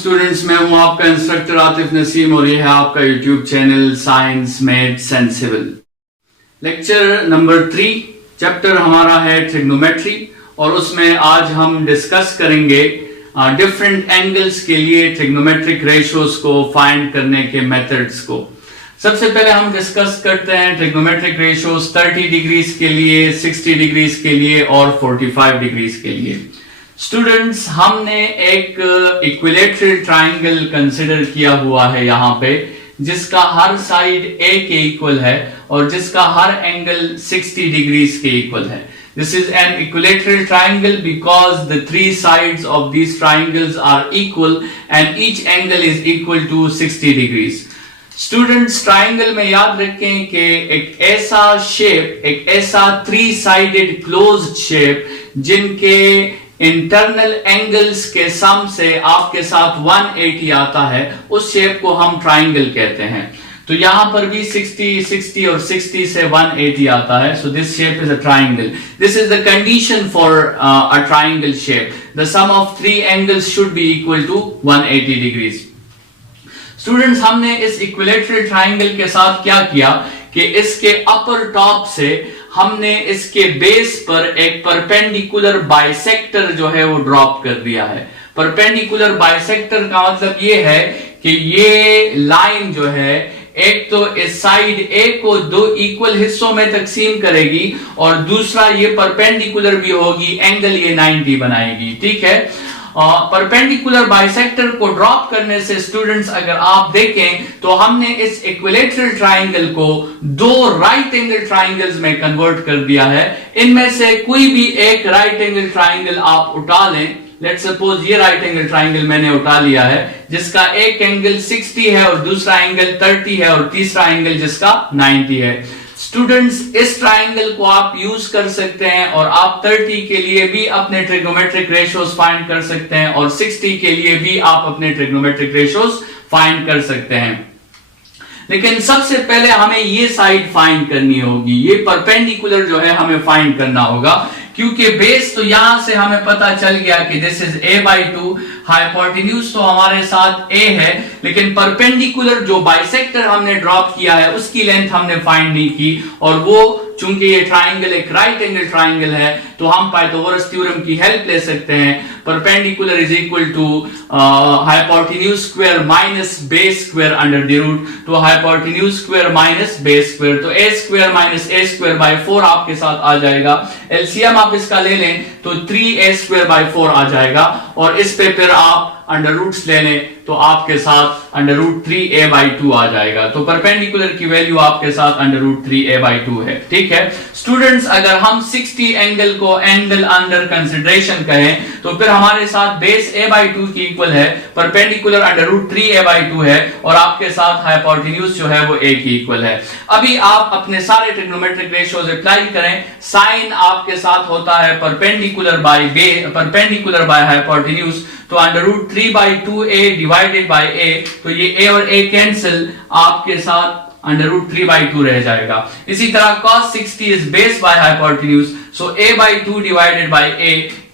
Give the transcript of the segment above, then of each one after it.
Students, मैं हूं आपका इंस्ट्रक्टर आतिफ नसीम और ये है आपका YouTube channel science maths and civil. Lecture number 3, chapter हमारा है ट्रिग्नोमेट्री और उसमें आज हम डिस्कस करेंगे डिफरेंट एंगल्स के लिए ट्रिग्नोमेट्रिक रेशियोज को फाइंड करने के मेथड्स को। सबसे पहले हम डिस्कस करते हैं ट्रिग्नोमेट्रिक रेशियोज 30 डिग्रीज के लिए, 60 डिग्रीज के लिए और 45 डिग्रीज के लिए। स्टूडेंट्स, हमने एक इक्विलेटरल ट्राइंगल कंसिडर किया हुआ है यहाँ पे, जिसका हर साइड a के इक्वल है और जिसका हर एंगल 60 डिग्रीज के इक्वल है। This is an equilateral triangle because the three sides of these triangles are equal and each angle is equal to 60 degrees. Students, triangle में याद रखें कि एक ऐसा शेप, एक ऐसा 3 साइडेड क्लोज्ड शेप जिनके इंटरनल एंगल्स के सम से आपके साथ 180 आता है, उस शेप को हम ट्राइंगल कहते हैं। तो यहां पर भी 60, 60 और 60 से 180 आता है। So this shape is a triangle. This is the condition for a triangle shape. The sum of 3 angles should be equal to 180 degrees. Students, हमने इस इक्विलेटरल ट्राइंगल के साथ क्या किया कि इसके अपर टॉप से हमने इसके बेस पर एक परपेंडिकुलर बाइसेक्टर जो है वो ड्रॉप कर दिया है। परपेंडिकुलर बाइसेक्टर का मतलब ये है कि ये लाइन जो है एक तो इस साइड ए को 2 इक्वल हिस्सों में तकसीम करेगी और दूसरा ये परपेंडिकुलर भी होगी, एंगल ये 90 बनाएगी। ठीक है, परपेंडिकुलर बाइसेक्टर को ड्रॉप करने से स्टूडेंट्स अगर आप देखें तो हमने इस इक्विलेटरल ट्राइंगल को 2 राइट एंगल ट्राइंगल्स में कन्वर्ट कर दिया है। इनमें से कोई भी एक राइट एंगल ट्राइंगल आप उठा लें। लेट्स सपोज ये राइट एंगल ट्राइंगल मैंने उठा लिया है, जिसका एक एंगल 60 है और दूसरा एंगल 30 है और तीसरा एंगल जिसका 90 है। स्टूडेंट्स, इस ट्राइंगल को आप यूज कर सकते हैं और आप 30 के लिए भी अपने ट्रिग्नोमेट्रिक रेशियोज फाइंड कर सकते हैं और 60 के लिए भी आप अपने ट्रिग्नोमेट्रिक रेशियोज फाइंड कर सकते हैं। लेकिन सबसे पहले हमें ये साइड फाइंड करनी होगी, ये परपेंडिकुलर जो है हमें फाइंड करना होगा, क्योंकि बेस तो यहां से हमें पता चल गया कि दिस इज a/2, हाइपोटेन्यूज तो हमारे साथ a है, लेकिन परपेंडिकुलर जो बाइसेक्टर हमने ड्रॉप किया है उसकी लेंथ हमने फाइंड नहीं की। और वो चूंकि ये ट्राइंगल एक राइट एंगल ट्राइंगल है तो हम पाइथागोरस थ्योरम की हेल्प ले सकते हैं। Perpendicular is equal to hypotenuse square minus base square under the root, तो hypotenuse square minus base square, तो a square minus a square by 4 आपके साथ आ जाएगा। एलसीएम आप इसका ले लें तो 3a स्क्वायर बाय 4 आ जाएगा और इस पे फिर आप अंडर रूट्स ले लें तो आपके साथ अंडर रूट 3a/2 आ जाएगा। तो परपेंडिकुलर की वैल्यू आपके साथ अंडर रूट 3a/2 है। ठीक है स्टूडेंट्स, अगर हम 60 एंगल को एंगल अंडर कंसिडरेशन कहें तो फिर हमारे साथ बेस a/2 की इक्वल है, परपेंडिकुलर अंडर रूट 3a/2 है और आपके साथ हाइपोटेन्यूज जो है वो a की इक्वल है। अभी आप अपने सारे ट्रिग्नोमेट्रिक रेशियोज अप्लाई करें। साइन आपके साथ होता है परपेंडिकुलर बाय हाइपोटेन्यूज, तो under root 3/2a divided by a, तो ये a और a कैंसिल, आपके साथ अंडर रूट 3/2 रह जाएगा। इसी तरह cos 60 is base by hypotenuse, so a/2 divided by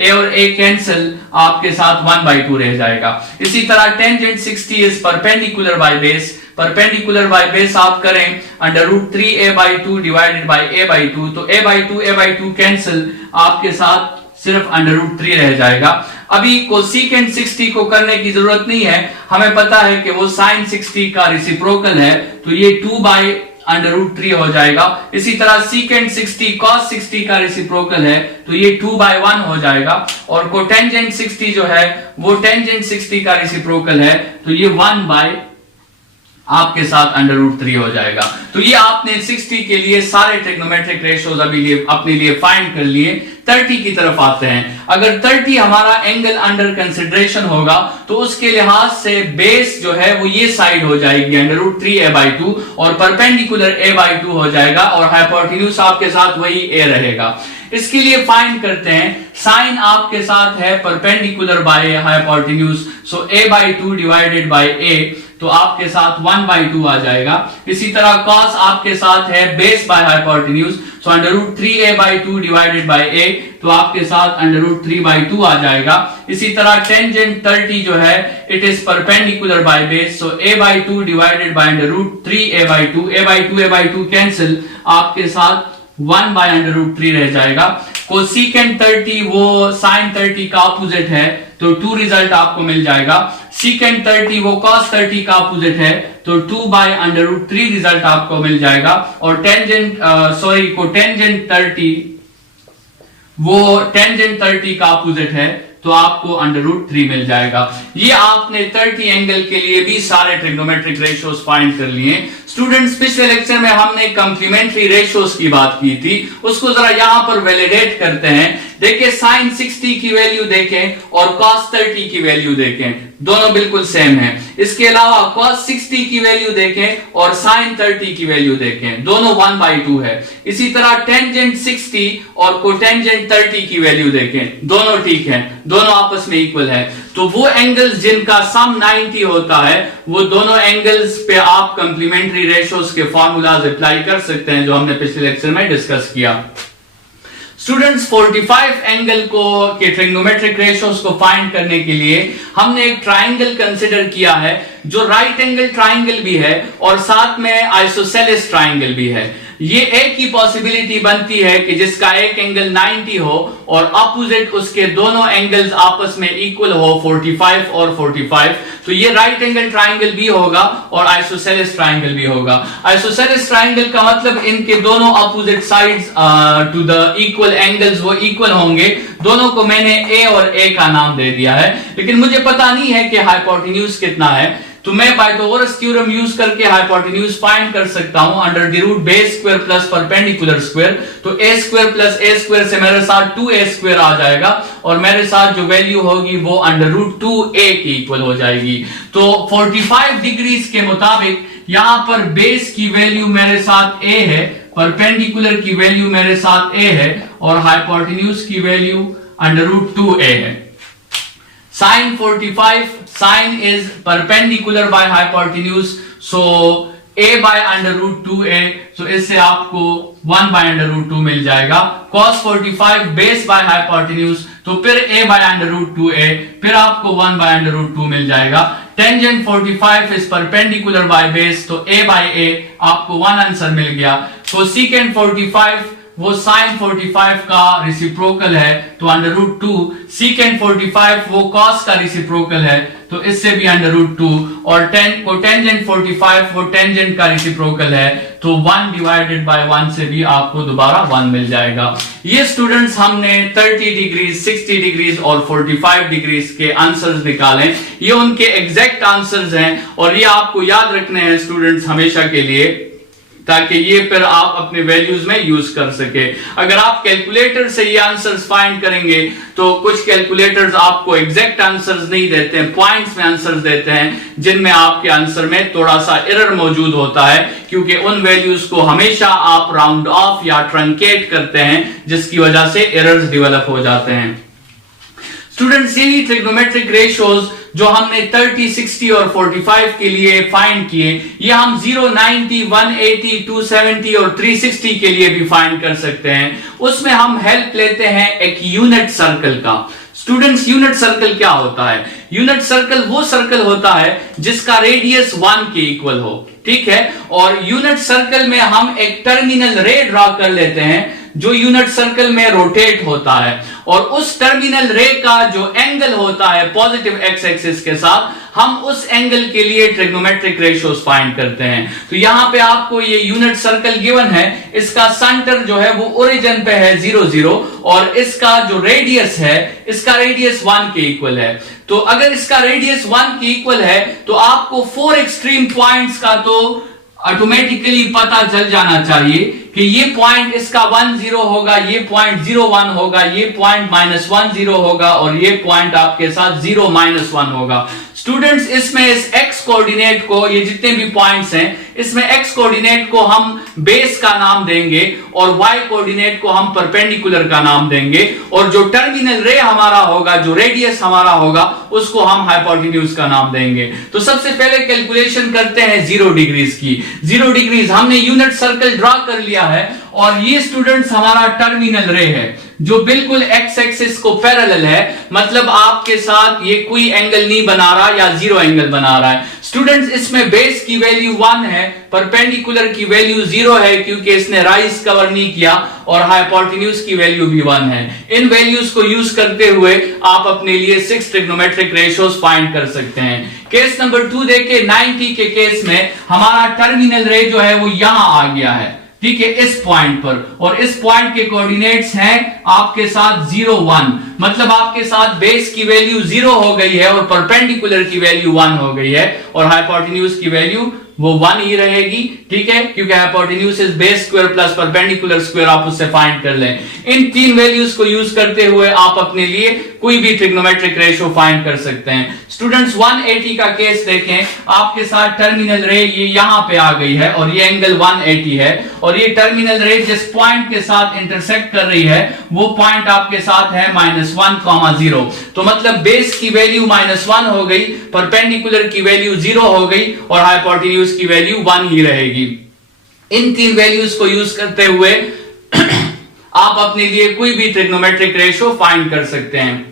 a और a कैंसिल, आपके साथ 1/2 रह जाएगा। इसी तरह tangent 60 is perpendicular by base, perpendicular by base आप करें under root 3a/2 divided by a/2, तो a/2 कैंसिल, आपके साथ सिर्फ अंडर रूट 3 रह जाएगा। अभी कोसेकेंट 60 को करने की जरूरत नहीं है, हमें पता है कि वो साइन 60 का रेसिप्रोकल है, तो ये 2/√3 हो जाएगा। इसी तरह सीकेंट 60 cos 60 का रेसिप्रोकल है, तो ये 2/1 हो जाएगा। और कोटेंजेंट 60 जो है वो टेंजेंट 60 का रेसिप्रोकल है, तो ये 1/ आपके साथ अंडर रूट 3 हो जाएगा। तो ये आपने 60 के लिए सारे ट्रिग्नोमेट्रिक रेशियोज अभी अपने लिए फाइंड कर लिए। 30 की तरफ आते हैं। अगर 30 हमारा एंगल अंडर कंसिडरेशन होगा तो उसके लिहाज से बेस जो है वो ये साइड हो जाएगी अंडर रूट 3a/2 और परपेंडिकुलर a/2 हो जाएगा और हाइपोटेन्यूज आपके साथ वही a रहेगा। इसके लिए फाइंड करते हैं, साइन आपके साथ है perpendicular by hypotenuse, so a/2 divided by a, तो आपके साथ 1/2 आ जाएगा। इसी तरह cos आपके साथ है base by hypotenuse, so √3a/2 divided by a, तो आपके साथ √3/2 आ जाएगा। इसी तरह टेंजेंट 30 जो है it is perpendicular by base, so a/2 divided by √3a/2, a/2 cancel, आपके साथ 1/√3 रह जाएगा। कोसेकेंट 30 वो साइन 30 का ऑपोजिट है, तो 2 रिजल्ट आपको मिल जाएगा। सेकेंट 30 वो cos 30 का ऑपोजिट है, तो 2/√3 रिजल्ट आपको मिल जाएगा। और कोटेंजेंट 30 वो टेंजेंट 30 का ऑपोजिट है, तो आपको √3 मिल जाएगा। ये आपने 30 एंगल के लिए भी सारे ट्रिग्नोमेट्रिक रेशियोज फाइंड कर लिए। स्टूडेंट्स, पिछले लेक्चर में हमने कंप्लीमेंट्री रेशियोज की बात की थी, उसको जरा यहां पर वैलिडेट करते हैं। देखिए साइन 60 की वैल्यू देखें और cos 30 की वैल्यू देखें, दोनों बिल्कुल सेम है। इसके अलावा cos 60 की वैल्यू देखें और sin 30 की वैल्यू देखें, दोनों 1/2 है। इसी तरह टेंजेंट 60 और कोटेंजेंट 30 की वैल्यू देखें, दोनों ठीक है, दोनों आपस में इक्वल है। तो वो एंगल्स जिनका सम 90 होता है, वो दोनों एंगल्स पे आप कंप्लीमेंट्री रेशियोज के फॉर्मूलाज अप्लाई कर सकते हैं, जो हमने पिछले लेक्चर में डिस्कस किया। स्टूडेंट्स, 45 एंगल को के ट्रिग्नोमेट्रिक रेशियोज को फाइंड करने के लिए हमने एक ट्राइंगल कंसिडर किया है, जो राइट एंगल ट्राइंगल भी है और साथ में आइसोसेलेस ट्राइंगल भी है। ये एक ही पॉसिबिलिटी बनती है कि जिसका एक एंगल 90 हो और अपोजिट उसके दोनों एंगल्स आपस में इक्वल हो, 45 और 45, तो ये राइट एंगल ट्राइंगल भी होगा और आइसोसेलेस ट्राइंगल भी होगा। आइसोसेलेस ट्राइंगल का मतलब इनके दोनों opposite sides to the equal angles वो इक्वल होंगे। दोनों को मैंने a और a का नाम दे दिया है, लेकिन मुझे पता नहीं है कि हाइपोटेन्यूज कितना है, तो मैं पाइथागोरस थ्योरम यूज करके हाइपोटेन्यूज फाइंड कर सकता हूं under the root base square plus perpendicular square. तो a square plus a square से मेरे साथ 2a स्क्वायर आ जाएगा और मेरे साथ जो वैल्यू होगी वो अंडर रूट 2a की इक्वल हो जाएगी। तो 45 डिग्रीज के मुताबिक यहां पर बेस की वैल्यू मेरे साथ a है, परपेंडिकुलर की वैल्यू मेरे साथ a है और हाइपोटेन्यूज की वैल्यू अंडर रूट 2a है। Sin 45, sin is perpendicular by hypotenuse, so a by under root 2a, so इससे आपको 1/√2 मिल जाएगा। Cos 45 base by hypotenuse, तो फिर a by under root 2a, फिर आपको 1/√2 मिल जाएगा। Tangent 45 is perpendicular by base, तो a by a आपको 1 आंसर मिल गया। Cosecant 45 वो sin 45 का रिसिप्रोकल है, तो √2। secant 45 वो cos का रिसिप्रोकल है, तो इससे भी √2। और कोटेंजेंट 45 वो टेंजेंट का रिसिप्रोकल है, तो 1 डिवाइडेड बाय 1 से भी आपको दोबारा 1 मिल जाएगा। ये स्टूडेंट्स हमने 30 डिग्रीज, 60 डिग्रीज और 45 डिग्रीज के आंसर्स निकाले। ये उनके एग्जैक्ट आंसर्स हैं और ये आपको याद रखने हैं स्टूडेंट्स हमेशा के लिए, ताकि ये फिर आप अपने वैल्यूज में यूज कर सके। अगर आप कैलकुलेटर से ये आंसर्स फाइंड करेंगे तो कुछ कैलकुलेटर्स आपको एग्जैक्ट आंसर्स नहीं देते हैं, पॉइंट्स में आंसर्स देते हैं, जिनमें आपके आंसर में थोड़ा सा एरर मौजूद होता है, क्योंकि उन वैल्यूज को हमेशा आप राउंड ऑफ या ट्रंकेट करते हैं, जिसकी वजह से एरर्स डेवलप हो जाते हैं। स्टूडेंट्स, यही ट्रिग्नोमेट्रिक रेशियोज जो हमने 30, 60 और 45 के लिए फाइंड किए, ये हम 0, 90, 180, 270 और 360 के लिए भी फाइंड कर सकते हैं। उसमें हम हेल्प लेते हैं एक यूनिट सर्कल का। स्टूडेंट्स, यूनिट सर्कल क्या होता है? यूनिट सर्कल वो सर्कल होता है जिसका रेडियस 1 के इक्वल हो, ठीक है। और यूनिट सर्कल में हम एक टर्मिनल रे ड्रॉ कर लेते हैं जो यूनिट सर्कल में रोटेट होता है, और उस टर्मिनल रे का जो एंगल होता है पॉजिटिव एक्स एक्सिस के साथ, हम उस एंगल के लिए ट्रिग्नोमेट्रिक रेशियोज फाइंड करते हैं। तो यहां पे आपको ये यूनिट सर्कल गिवन है, इसका सेंटर जो है वो ओरिजिन पे है 0, 0 और इसका जो रेडियस है, इसका रेडियस 1 के इक्वल है। तो अगर इसका रेडियस 1 के इक्वल है तो आपको 4 एक्सट्रीम पॉइंट्स का तो ऑटोमेटिकली पता चल जाना चाहिए कि ये पॉइंट इसका 10 होगा, ये पॉइंट 01 होगा, ये पॉइंट -10 होगा और ये पॉइंट आपके साथ 0 -1 होगा। स्टूडेंट्स इसमें इस x कोऑर्डिनेट को, ये जितने भी पॉइंट्स हैं इसमें x कोऑर्डिनेट को हम बेस का नाम देंगे और y कोऑर्डिनेट को हम परपेंडिकुलर का नाम देंगे और जो टर्मिनल रे हमारा होगा, जो रेडियस हमारा होगा, उसको हम हाइपोटेन्यूज का नाम देंगे। तो सबसे पहले कैलकुलेशन करते हैं 0 डिग्रीज की। 0 डिग्रीज हमने यूनिट सर्कल ड्रॉ कर लिया है और ये स्टूडेंट्स हमारा टर्मिनल रे है जो बिल्कुल एक्स एक्सिस को पैरेलल है, मतलब आपके साथ ये कोई एंगल नहीं बना रहा या 0 एंगल बना रहा है। स्टूडेंट्स इसमें बेस की वैल्यू 1 है, परपेंडिकुलर की वैल्यू 0 है क्योंकि इसने राइज कवर नहीं किया और हाइपोटेन्यूज की वैल्यू भी 1 है। इन वैल्यूज को यूज करते हुए आप अपने लिए 6 ट्रिग्नोमेट्रिक रेशियोज फाइंड कर सकते हैं। केस नंबर 2 देखिए, 90 के केस में हमारा टर्मिनल रे जो है वो यहां आ गया है, ठीक है, इस पॉइंट पर, और इस पॉइंट के कोऑर्डिनेट्स हैं आपके साथ 0 1, मतलब आपके साथ बेस की वैल्यू 0 हो गई है और परपेंडिकुलर की वैल्यू 1 हो गई है और हाइपोटेन्यूज की वैल्यू वो 1 ही रहेगी, ठीक है, क्योंकि hypotenuse is base square plus perpendicular square, आप उससे फाइंड कर लें। इन 3 वैल्यूज को यूज करते हुए आप अपने लिए कोई भी ट्रिग्नोमेट्रिक रेशियो फाइंड कर सकते हैं। स्टूडेंट्स 180 का केस देखें, आपके साथ टर्मिनल रे ये यहां पे आ गई है और ये एंगल 180 है और ये टर्मिनल रे जिस पॉइंट के साथ इंटरसेक्ट कर रही है वो पॉइंट आपके साथ है -1, 0, तो मतलब बेस की वैल्यू -1 हो गई, परपेंडिकुलर की वैल्यू 0 हो गई और हाइपोटेन्यूज की वैल्यू 1 ही रहेगी। इन 3 वैल्यूज को यूज करते हुए आप अपने लिए कोई भी ट्रिग्नोमेट्रिक रेशियो फाइंड कर सकते हैं।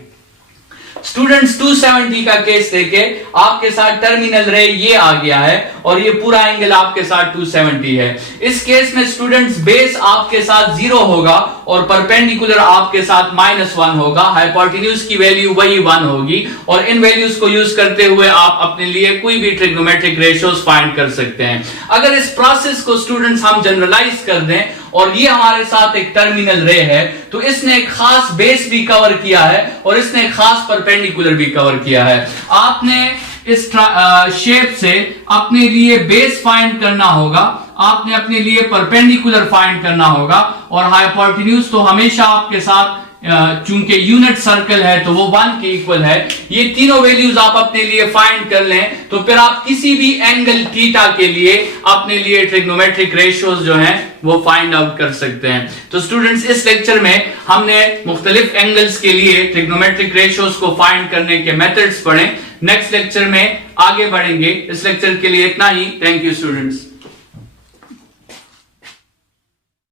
स्टूडेंट्स 270 का केस देखे, आपके साथ टर्मिनल रे ये आ गया है और ये पूरा एंगल आपके साथ 270 है। इस केस में स्टूडेंट्स बेस आपके साथ 0 होगा और परपेंडिकुलर आपके साथ -1 होगा, हाइपोटेन्यूज की वैल्यू वही 1 होगी और इन वैल्यूज को यूज करते हुए आप अपने लिए कोई भी ट्रिग्नोमेट्रिक रेशियोज फाइंड कर सकते हैं। अगर इस प्रोसेस को स्टूडेंट्स हम जनरलाइज कर दें और ये हमारे साथ एक टर्मिनल रे है तो इसने एक खास बेस भी कवर किया है और इसने एक खास परपेंडिकुलर भी कवर किया है। आपने इस शेप से अपने लिए बेस फाइंड करना होगा, आपने अपने लिए परपेंडिकुलर फाइंड करना होगा और हाइपोटेन्यूज तो हमेशा आपके साथ, चूंकि यूनिट सर्कल है तो वो 1 के इक्वल है। ये तीनों वैल्यूज आप अपने लिए फाइंड कर लें तो फिर आप किसी भी एंगल थीटा के लिए अपने लिए ट्रिग्नोमेट्रिक रेशियोज जो हैं वो फाइंड आउट कर सकते हैं। तो स्टूडेंट्स इस लेक्चर में हमने मुख्तलिफ एंगल्स के लिए ट्रिग्नोमेट्रिक रेशियोज को फाइंड करने के मेथड्स पढ़े। नेक्स्ट लेक्चर में आगे बढ़ेंगे। इस लेक्चर के लिए इतना ही। Thank you students.